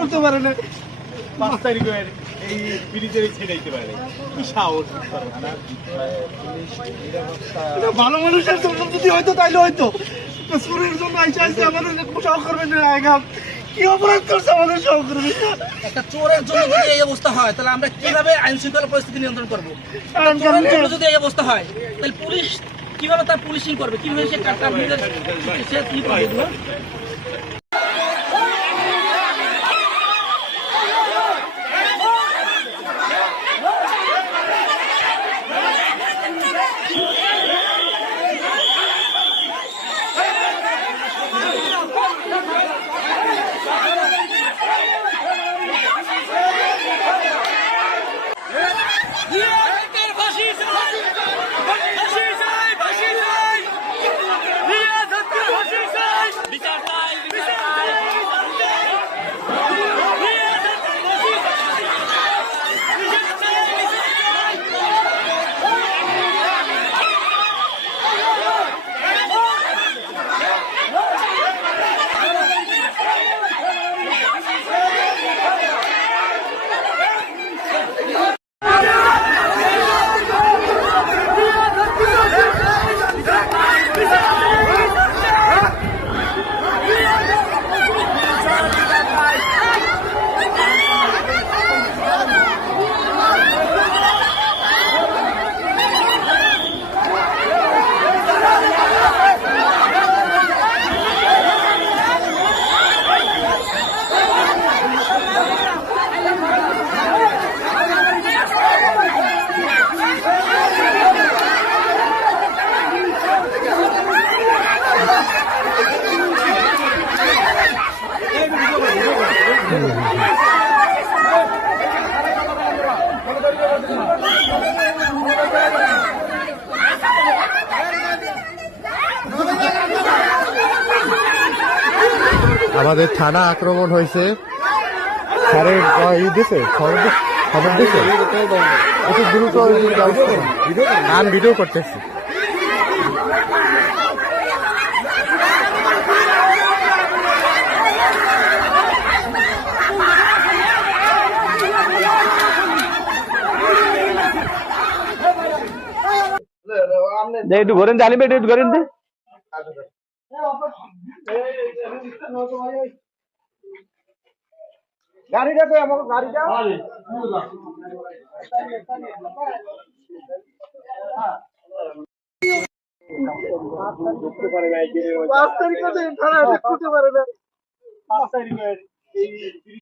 করতে পারে না। 5 তারিখের এই ব্রিজের ছেড়াইতে পারে কি সাহস ভালো মানুষের জন্য যদি হয়তো তাইলে হয়তো চোরের জন্য আইসা আইসা আমাদের সহকর্মী কি অপরাধ করছে আমাদের সহকর্মী। একটা চোরের জন্য যদি এই অবস্থা হয় তাহলে আমরা কিভাবে আইন শৃঙ্খলা পরিস্থিতি নিয়ন্ত্রণ করবো? চোরের জন্য যদি এই অবস্থা হয় তাহলে পুলিশ কিভাবে তার পুলিশিং করবে, কিভাবে সে সে কি করবে এগুলো? আমাদের থানা আক্রমণ হয়েছে, স্যারের দিছে খবর দিছে একটু দ্রুত গান ভিডিও করতেছি। একটু ঘরেন জানি একটু ঘরেন দে গাড়িটা কই আমার গাড়িটা ঢুকতে পারে না এই গেটের মধ্যে 5 তারিখে থানা ঢুকতে পারে না 5 তারিখের এই